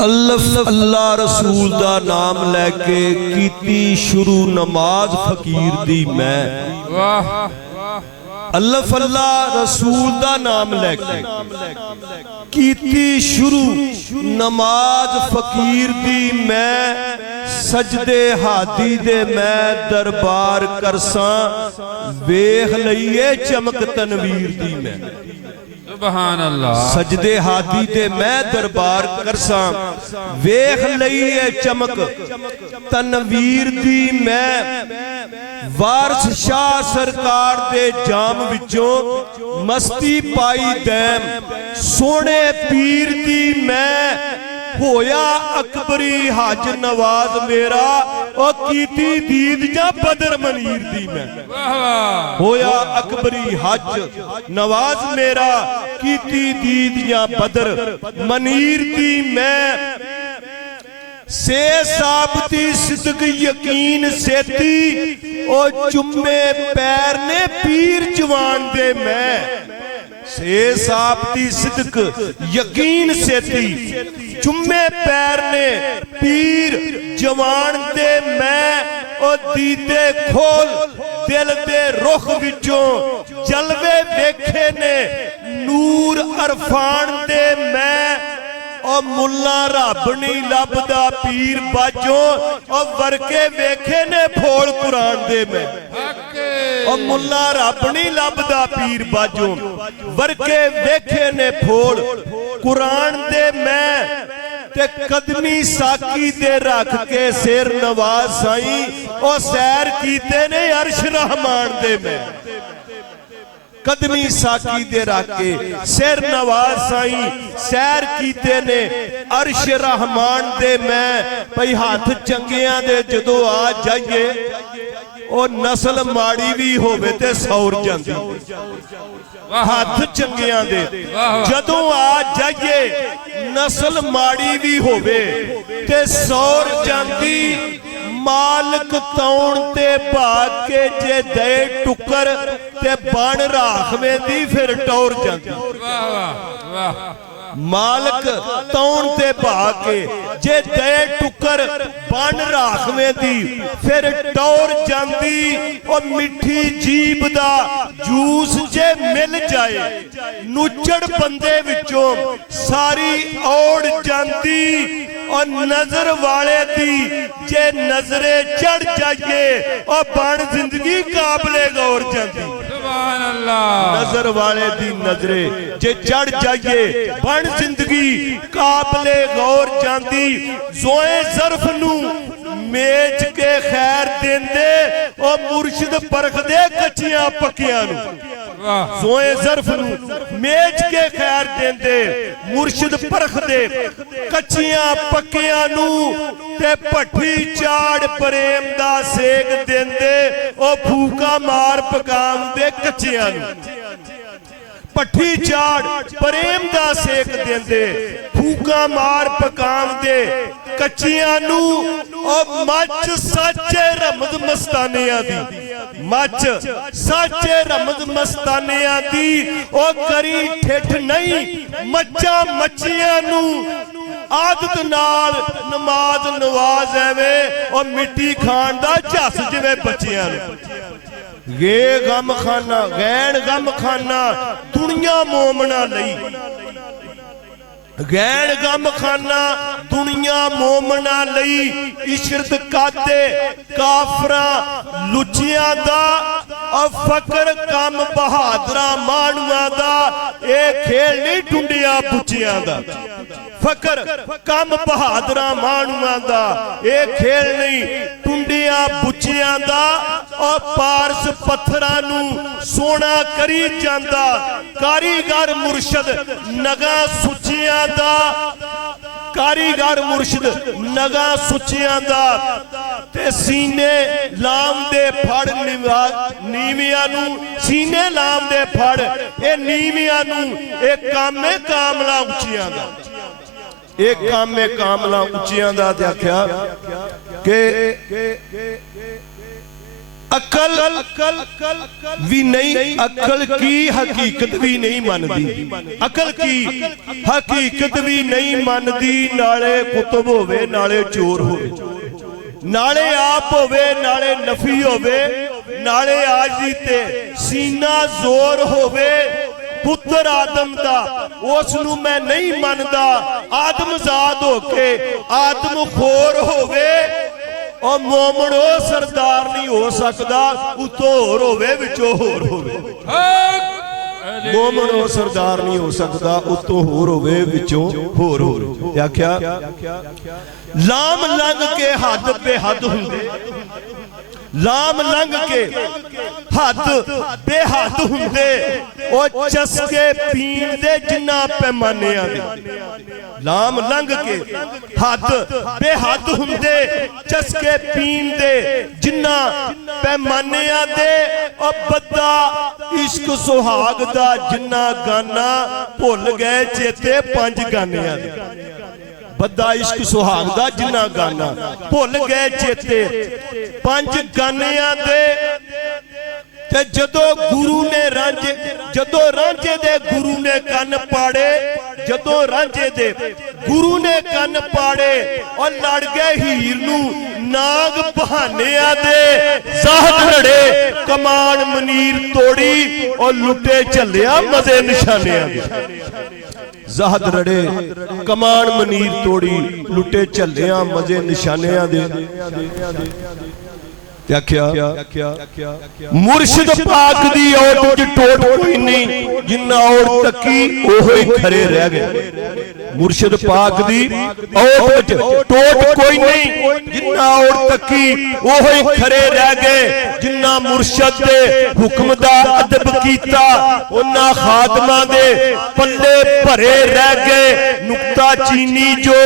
अल्लाह अल्लाह रसूल दा नाम लैके कीती शुरू नमाज फकीर दी मैं। अल्लाह अल्लाह रसूल दा नाम लैके कीती शुरू नमाज फकीर दी मैं। सजदे हादी दे मैं दरबार करसां, वेख लईए चमक तनवीर दी मैं। सुभान अल्लाह। सजदे हादी दे मैं दरबार करसां, वेख लईए चमक तनवीर दी मैं। वारस शाह सरकार दे जाम विचों मस्ती पाई दैम, सोने पीर दी मैं। होया अकबरी हज नवाज मेरा, ओ कीती दीद जा बदर मनीर दी मैं। होया अकबरी हज नवाज मेरा, कीती दीद या बदर मनीर दी मैं। से साबती सिद्क यकीन सेती, ओ चुम्मे पैर ने पीर जवान दे मैं। से साबती सिद्क यकीन सेती, चुम्मे पैर ने पीर जवान दे मैं। ओ दीदे खोल दिल दे रुख विचों, जलवे वेखे ने नूर अरफान दे मैं। ओ मुल्ला रब नहीं लभदा पीर बाजों, ओ वरके वेखे ने फोल कुरान दे मैं। ओ मुल्ला रब नहीं लभदा पीर बाजों, वरके वेखे ने फोल कुरान दे मैं। ते कदमी साकी दे रख के सिर नवाज साईं, ओ सैर कीते ने अर्श रहमान दे मैं। कदमी साकी दे रख के सिर नवाज साईं, सैर कीते ने अर्श रहमान दे मैं। भई हाथ चंगियां दे जदों आ जाइए, ओ नस्ल माड़ी भी होवे ते सौर जांदी। हाथ चंगियां दे जदों आ जाइए, नस्ल माड़ी भी होवे ते सौर जांदी। मालक तौण ते भाग के जे दे टुकर, ते बन राखवे दी फिर टौर जांदी। मालक तौण ते भाग के जे दे टुकर, बन राखवे दी फिर टौर जांदी। ओ मिठी जीब दा जूस जे मिल जाए, नुचड़ बंदे विचों सारी औड़ जांदी। और नजर वाले दी जे नजरे चढ़ जाइए, और बन जिंदगी काबले गौर जाती। सुभान अल्लाह। नजर वाले दी नजरे जे चढ़ जाइए, बन जिंदगी काबले गौर जाती। जोए जरफ नू मेज के खैर देंदे, और मुर्शिद परखदे कच्चियां पक्कियां नू। जोए जरफ नू मेज के खैर देंदे, मुर्शिद परखदे कच्चियां पक्कियां नू। ते भट्ठी चाड़ प्रेम दा सेक देंदे, ओ फूका मार पकाम दे कच्चियां नू। भट्ठी चाड़ प्रेम दा सेक देंदे, फूका मार पकाम दे कच्चियां नू। ओ मच सच्चे रमज मस्तानियां दी, मच सच्चे रमज मस्तानियां दी। ओ करी ठिठ नहीं मच्चा मच्छियां नू। आदत नाल नमाज नवाज एवे, और मिट्टी खान दा झस जिवें बच्चियां नू। गे गम खाना गैन गम खाना, दुनिया मोमना लई। गैन गम खाना दुनिया मोमना लई। इशरत काते काफरा लुचियां दा, और फकर कम बहादरा मानुआ दा। ए खेल नहीं टुंडिया बुचियां दा, फकर कम बहादरा मानुआ दा। ए खेल नहीं टुंडिया बुचियां दा। और पारस पत्थरां नू सोना करी जांदा, कारीगर मुर्शद नगा सुचियां दा। कारीगर मुर्शिद नगा सुचियां दा। ते सीने लाम दे फड़ नीवियां नू, सीने लाम दे फड़ ए नीवियां नू। ए कामे कामला उचियां दा, एक कामे कामला उचियां दा। ते आख्या के अकल भी नहीं, अकल की हकीकत भी नहीं मनदी, अकल की हकीकत भी नहीं मनदी। नाले कुतुब होवे नाले चोर होवे, नाले आप होवे नाले नफी होवे, नाले आजी ते सीना जोर होवे। पुत्र आदम दा उस नूं मैं नहीं मनदा, आदमजाद होके आदम खोर होवे। और मोमनो सरदार नहीं हो सकता, उतो होर होवे विचों होर होवे। मोमनो सरदार नहीं हो सकता, उतो होर होवे विचों होर होवे। आख्या लाम लंघ के हद बेहद हुंदे, लाम लंघ के हद बेहद हुंदे। ओ चसके पीण दे जिन्ना पैमानियां दे, लाम लंघ के हद बेहद हुंदे। चसके पीण दे जिन्ना पैमानियां दे। ओ बद्दा इश्क सुहाग दा जिन्ना गाना, भुल गए चेते पंज गानियां दे। बद्दा इश्क सुहाग दा जिन्ना गाना, भुल गए चेते पंज गानियां दे। ते जदों गुरु ने रांझे, जदों रांझे दे गुरु ने कन पाड़े, जदों रांझे दे गुरु ने कन पाड़े। और लड़ गए हीर नूं नाग बहानियां दे। ज़ाहद लड़े कमान मनीर तोड़ी, और लुटे झल्लिया मजे निशानियां दे। ज़ाहद रड़े कमान मनीर तोड़ी, लुटे झल्लिया मजे निशानियां दे। मुर्शिद पाक दी ओट टोट कोई नहीं, जिन्ना ओट तकी ओहो ही खरे रह गए। मुर्शिद पाक दी ओट टोट कोई नहीं, जिन्ना ओट तकी ओहो ही खरे रह गए। जिन्ना मुर्शिद दे हुक्म दा अदब कीता, उन्ना खातमा दे पल्ले भरे रह गए। नुक्ता चीनी जो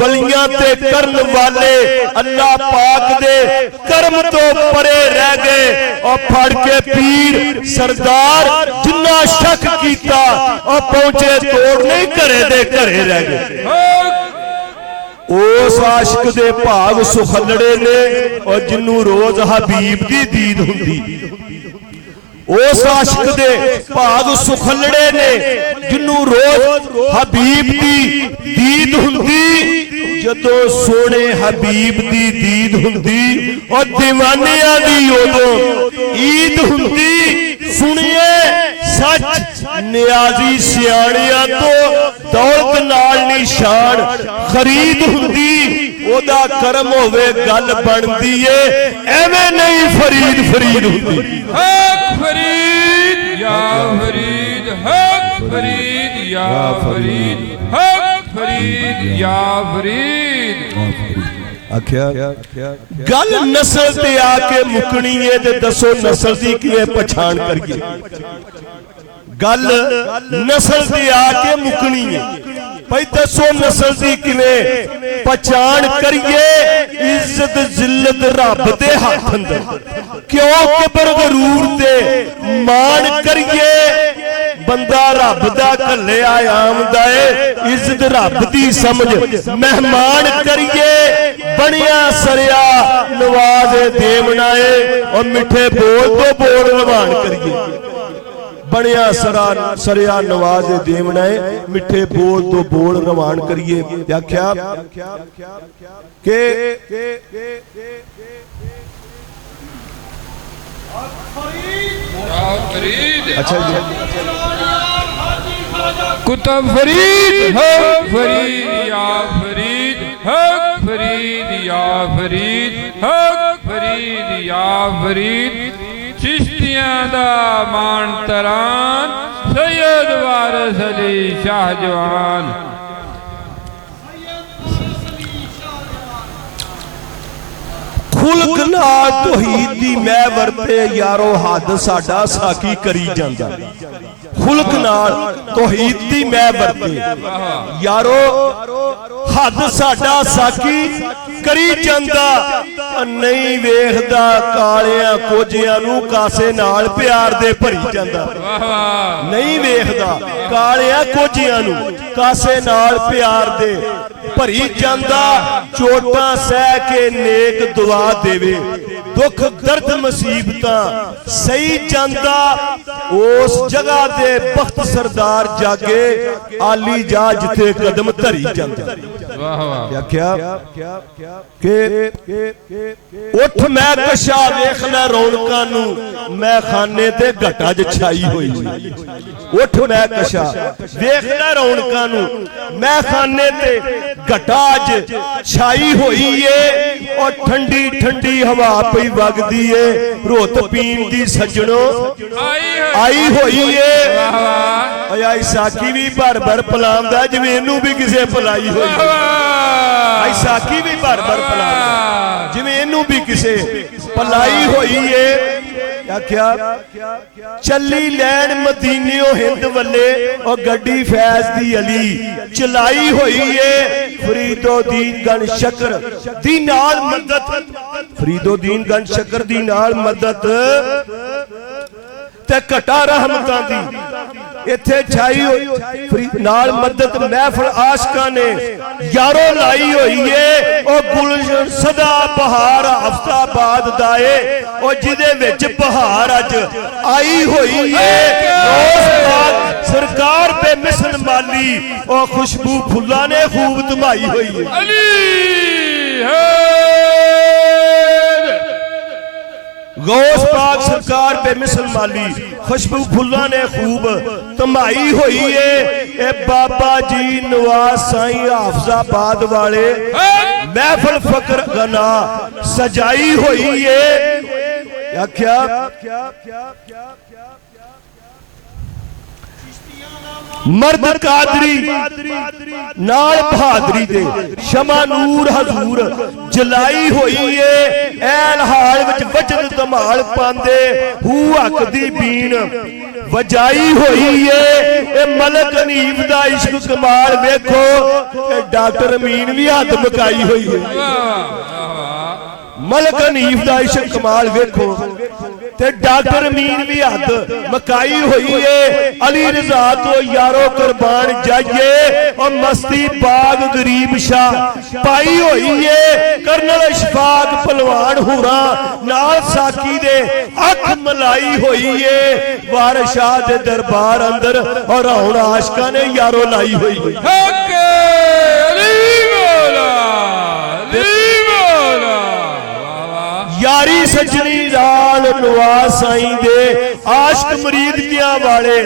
वलियां ते करन वाले, अल्लाह पाक दे करम तो परे रह गए। और फड़ के पीर सरदार जिन्ना शक कीता, और पहुंचे तोड़ नहीं घरे दे घरे रह गए। उस आशिक दे भाग सुखलड़े ने, और जिन्नू रोज हबीब दी दीद हुंदी। उस आशिक दे भाग सुखलड़े ने, जिन्नू रोज हबीब दी दीद हुंदी। जदों सोने हबीब दी दीद हुंदी, और दीवानियां दी उदों ईद हुंदी। सुनिए सच नियाजी सियाणियां तो दौलत नाल निशान खरीद हुंदी। ओदा करम होवे गल बनदी ए, एवें नहीं फरीद फरीद हुंदी। हक फरीद या फरीद, हक फरीद या फरीद, हक फरीद या फरीद। आख्या गल नस्ल ते आके मुकनी है, ते दसो नस्ल दी किवें पछाण करिए। गल नस्ल ते आके मुकनी है, भाई दसो नस्ल दी किवें पछाण करिए। इज्जत जिल्लत रब दे हथ अंदर, क्यों किबर गरूर ते मान करिए। बंदा रब दा घल्लिया आमदा है, इज्जत रब दी समझ मेहमान करिए। बनिया सरिया नवाजे देवना है, और मिठे बोल तो बोल रवान करिए। बनिया सरिया नवाज देवना है, मिठे बोल तो बोल रवान करिए। आख्या के अच्छा जी, कुतुब फरीद, हक फरीद या फरीद, हक फरीद या फरीद, हक फरीद या फरीद। चिश्तियां दा मान तरान, सैयद वारिस अली शाह जवान। खुल्क नाल तौहीद दी मैं वरते यारो, हद साडा साकी करी जांदा। खुल्क नाल तौहीद दी मैं वरते यारो, हद साडा साकी करी जांदा। नहीं वेखदा कालियां कोजियां नूं कासे नाल प्यार दे भरी जांदा। नहीं वेखदा कालियां कोजियां नूं कासे नाल प्यार दे भरी जांदा। चोटां सह के नेक दुआ देवे, दुख दर्द मुसीबतां सही जांदा उस जगह दे बख्त सरदार जागे आली जा जिथे कदम धरी जांदा। वाह वाह क्या के उठ मैं कशा वेख लै रौनकां नूं मैं खाने ते घटा च छाई होई। उठ मैं कशा वेख लै रौनकां नूं मैं खाने ते घटा च छाई होई है और ठंडी ठंडी हवा पई वगदी है रोत पीन दी सजणो आई होई है। आई साकी भी भर भर पलांदा जिवें इनू भी किसे पलाई होई। आई साकी भी भर भर पलांदा जिवें इनू भी किसे पलाई होई है। क्या चली लैन मदीनियों हिंद वल्ले और गड्डी फैज दी अली चलाई होई है। फरीदोदीन गन शकर दी नाल मदद फरीदोदीन गन शकर दी नाल मदद ते घटा रहमतां दी इत्थे छाई होई नाल मदद महफिल आशकां ने यारो लाई होई है। ओ गुलशन सदा बहार हफ्ताबाद दाए ओ जिदे विच बहार अज आई होई है। सरकार पे मिशन माली ओ खुशबू फुल्ला ने खूब धमाई होई है। अली है गौस पाक सरकार पे मिसल माली खुशबू फुल्ला ने खूब तमाई हुई है। ए बाबा जी नवाज साईं हाफजाबाद वाले महफिल फकर गना सजाई हुई है। क्या मर्द कादरी नाल बहादरी दे शमा नूर हजूर जलाई होई है। ऐल हाल विच वजन धमाल पांदे हू हक दी बीन वजाई होई है। ए मलक हनीफ दा इश्क कमाल वेखो डॉक्टर अमीन भी हद मकाई हुई है। मलक हनीफ दा इश्क कमाल वेखो ते डॉक्टर अमीन भी हद मकाई हुई है। अली रजा तो यारो कुर्बान जाइए और मस्ती बाग गरीब शाह पाई हुई है। कर्नल इशफाक पहलवान हुरा नाल साकी दे अख मलाई हुई है। वारिस शाह दे दरबार अंदर और हुण आशकां ने यारो लाई हुई है। यारी सजनी लाल नवाज साईं दे आशिक मुरीद दियां वाले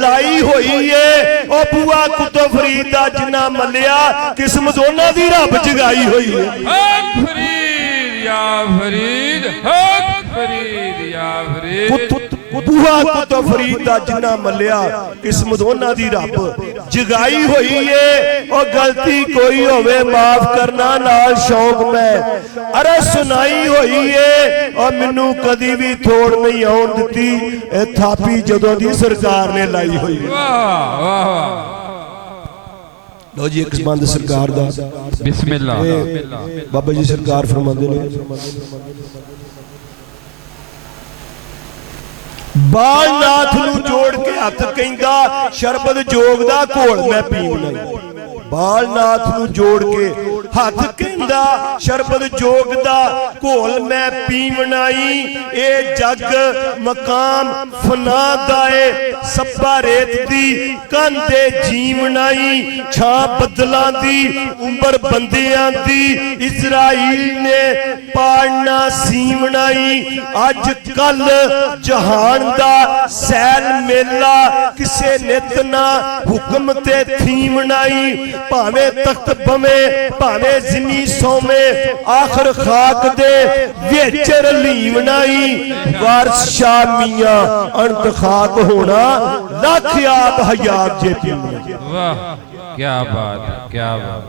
लाई हुई है। ओ बुआ कुतुब फरीद दा जिन्ना मल्लिया किस्मत उन्हां दी रब जगाई हुई है। हक फरीद या फरीद हक फरीद या फरीद बुआ कुतुब फरीद दा जिन्ना मल्लिया किस्मत उन्हां दी रब जगाई हुई है। और गलती कोई होवे माफ करना नाल शौक में अरे सुनाई हुई है। और मैनू कदी भी थोड़ नहीं आउण दित्ती ए थापी जदों दी सरकार ने लाई हुई है। वाह वाह लो जी एक बंद सरकार दा बिस्मिल्लाह बाबा जी सरकार फरमांदे ने बालनाथ नूं जोड़ के हथ कहंदा शरबत जोग दा घोल मैं पीवना। बालनाथ नूं जोड़ के हथ कहंदा शरबत जोग दा घोल मैं पीवनाई। ए जग मकाम फना दाए सप्पा रेत दी कंधे जीवनाई। छा बदलां दी उम्र बंदियां दी इजराइल ने पाड़ना सीवनाई। अज कल जहान दा सैल मेला किसे नित ना हुक्म ते थीवनाई। भावे तख्त बमे भावे जिमी सोमे आखिर खाक दे विच रलीवनाई। वारिस शाह मियां अंत खाक होना लख आप हयात जे पीना। वाह क्या बात है क्या बात।